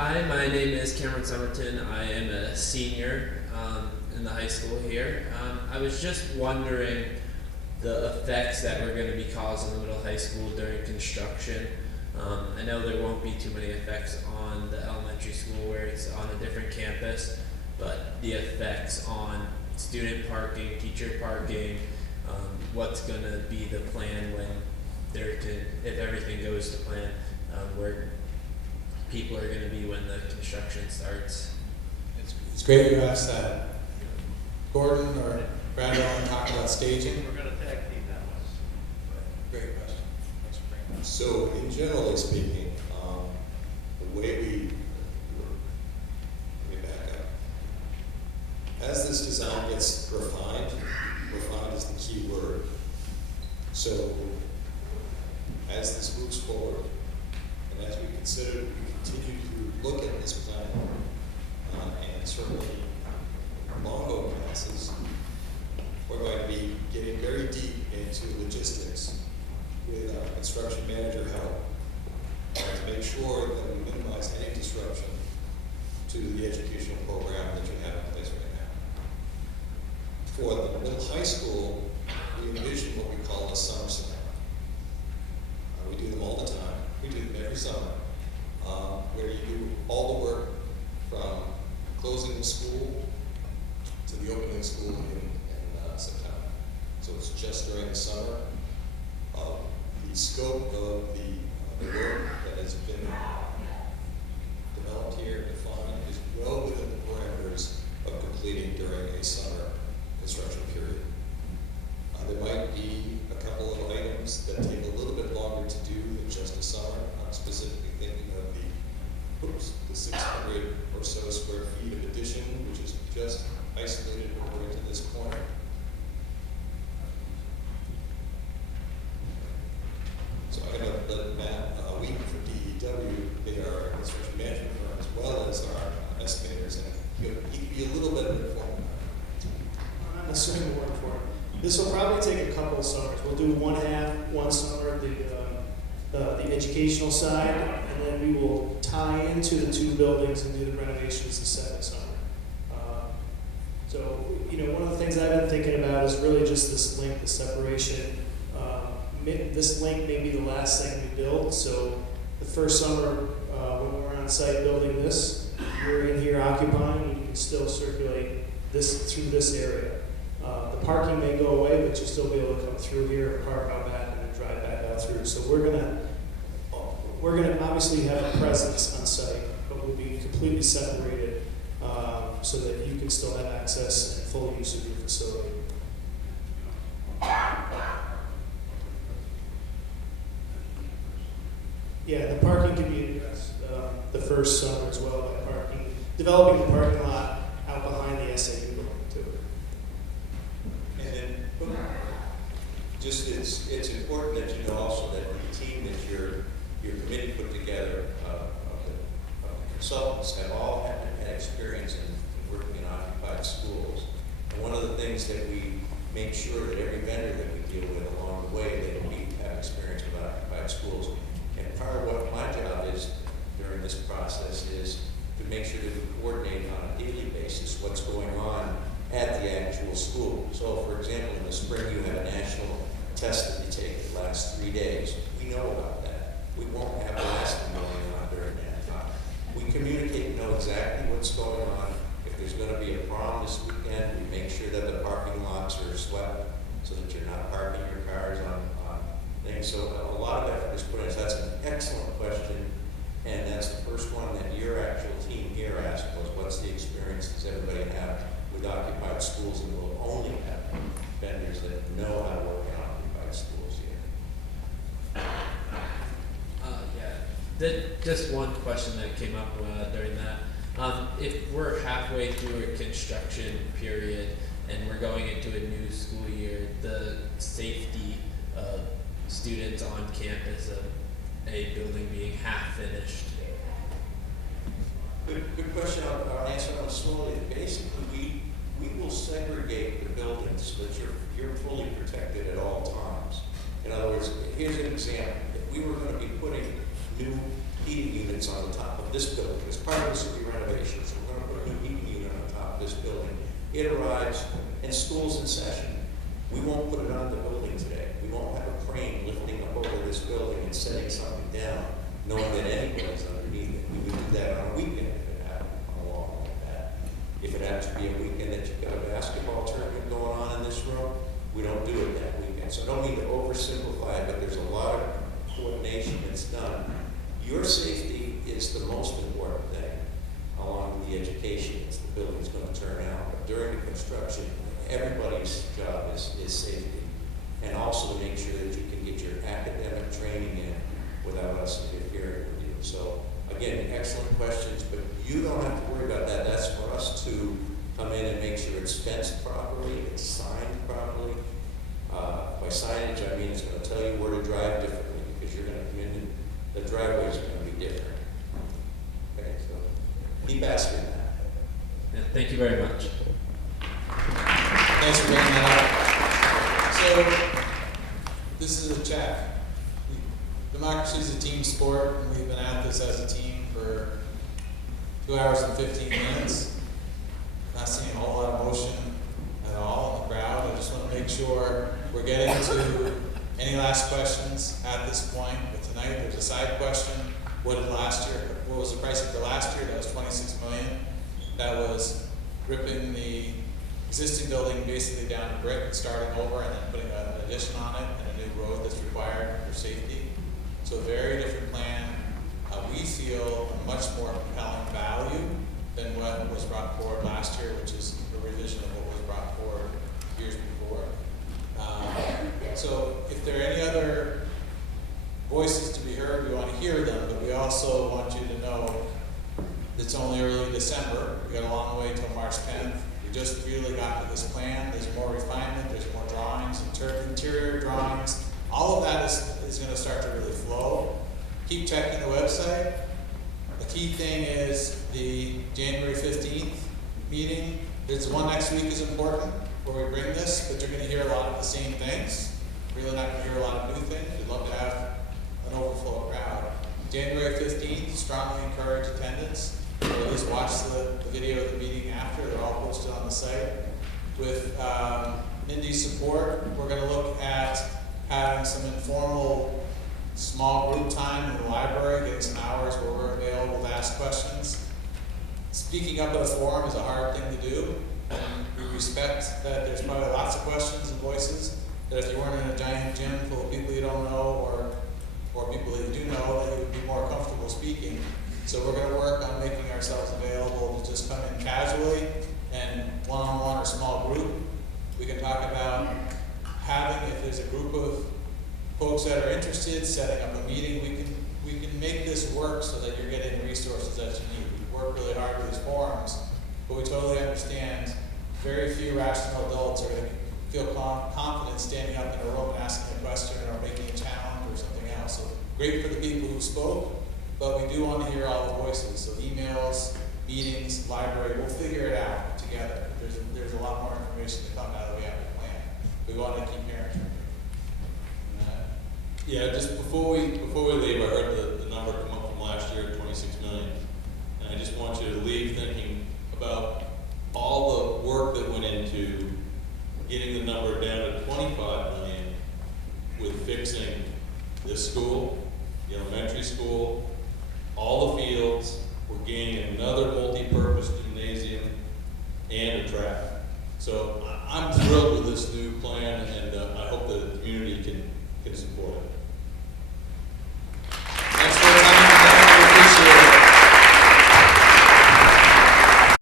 Hi, my name is Cameron Somerton. I am a senior in the high school here. I was just wondering the effects that we're going to be causing the middle high school during construction. I know there won't be too many effects on the elementary school where it's on a different campus, but the effects on student parking, teacher parking, what's going to be the plan when if everything goes to plan, where people are going to be when the construction starts. It's great you asked that. Gordon or Brad want to talk about staging? We're going to tag team that one. Great question. Thanks for bringing that. So, in generally speaking, the way let me back up. As this design gets refined is the key word. So, as this moves forward, and as we continue to look at this plan, and certainly Mongo classes, we're going to be getting very deep into logistics with our construction manager help to make sure that we minimize any disruption to the educational program that you have in place right now. For the middle high school, we envision what we call a summer slam. We do them all the time. We do them every summer, where you do all the work from closing the school to the opening of school in September. So it's just during the summer. The scope of the work that has been developed here, defined, is well within the parameters of completing during a summer construction period. There might be a couple of items that take a little bit longer to do than just a summer. I'm specifically thinking of the 600 or so square feet of addition, which is just isolated over into this corner. So I'm going to let Matt Wheaton from DEW, they are a construction management firm, as well as our estimators, and he can be a little bit informed. I'm assuming more important. This will probably take a couple of summers. We'll do one summer, the educational side, and then we will tie into the two buildings and do the renovations the second summer. So, one of the things I've been thinking about is really just this link, the separation. This link may be the last thing we build. So the first summer, when we're on site building this, you're in here occupying, you can still circulate this through this area. The parking may go away, but you'll still be able to come through here and park out back and then drive back out through. So we're gonna obviously have a presence on site, but we'll be completely separated so that you can still have access and full use of your facility. Yeah, the parking can be addressed the first summer as well by developing the parking lot out behind the SAU building too. And then, just it's important that you know also that the team that your committee put together of consultants have all had experience in working in occupied schools. And one of the things that we make sure that every vendor that we deal with along the way, that we have experience with occupied schools. And part of what my job is during this process is to make sure that we coordinate on a daily basis what's going on at the actual school. So, for example, in the spring you have a national test that you take that lasts 3 days. We know about that. We won't have a lesson going on during that time. We communicate, know exactly what's going on. If there's going to be a problem this weekend, we make sure that the parking lots are swept so that you're not parking your cars on things. So a lot of effort is put in. So that's an excellent question. And that's the first one that your actual team here asked was, what's the experience does everybody have with occupied schools? And we'll only have vendors that know how to work in occupied schools here. Just one question that came up during that. If we're halfway through a construction period and we're going into a new school year, the safety of students on campus of a building being half finished. Good question. I'll answer on slowly. Basically, we will segregate the buildings so that you're fully protected at all times. In other words, here's an example. If we were going to be putting new heating units on the top of this building. As part of this will be renovation, so we're going to put a new heating unit on top of this building. It arrives, and school's in session. We won't put it on the building today. We won't have a crane lifting up over this building and setting something down, knowing that anybody's underneath it. We would do that on a weekend if it happened along like that. If it happens to be a weekend that you've got a basketball tournament going on in this room, we don't do it that weekend. So I don't mean to oversimplify it, but there's a lot of coordination that's done. Your safety is the most important thing, along with the education as the building's going to turn out. But during the construction, everybody's job is safety. And also to make sure that you can get your academic training in without us interfering with you. So again, excellent questions, but you don't have to worry about that. That's for us to come in and make sure it's fenced properly, it's signed properly. By signage, I mean it's going to tell you where to drive differently because you're going to come in and the driveway's going to be different. Okay, so keep asking that. Yeah, thank you very much. Thanks for bringing that up. So, this is a check. Democracy is a team sport, and we've been at this as a team for 2 hours and 15 minutes. Not seeing a whole lot of motion at all in the crowd. I just want to make sure we're getting to any last questions at this point. But tonight, there's a side question. What was the pricing for last year? That was $26 million. That was ripping the existing building basically down to brick and starting over and then putting an addition on it and a new road that's required for safety. So a very different plan. We feel a much more compelling value than what was brought forward last year, which is a revision of what was brought forward years before. So if there are any other voices to be heard, we want to hear them, but we also want you to know it's only early December. We got a long way till March 10th. We just really got to this plan. There's more refinement, there's more drawings, interior drawings. All of that is going to start to really flow. Keep checking the website. The key thing is the January 15th meeting. There's one next week is important where we bring this, but you're going to hear a lot of the same things. Really not going to hear a lot of new things. We'd love to have an overflow crowd. January 15th, strongly encourage attendance. Or at least watch the video of the meeting after. They're all posted on the site. With Mindy's support, we're going to look at having some informal small group time in the library, getting some hours where we're available to ask questions. Speaking up at a forum is a hard thing to do, and we respect that there's probably lots of questions and voices, that if you weren't in a giant gym full of people you don't know or people that you do know, that you would be more comfortable speaking. So we're going to work on making ourselves available to just come in casually and one-on-one or small group. We can talk about having, if there's a group of folks that are interested, setting up a meeting, we can make this work so that you're getting the resources that you need. We work really hard with these forums, but we totally understand very few rational adults are going to feel confident standing up in a room and asking a question or making a challenge or something else. So great for the people who spoke, but we do want to hear all the voices. So emails, meetings, library, we'll figure it out together. There's a lot more information to come now that we have a plan. We want to keep hearing from you. Yeah, just before we leave, I heard the number come up from last year, 26 million. And I just want you to leave thinking about all the work that went into getting the number down to 25 million with fixing this school, the elementary school, all the fields. We're gaining another multi-purpose gymnasium and a track. So I'm thrilled with this new plan, and I hope the community can support it.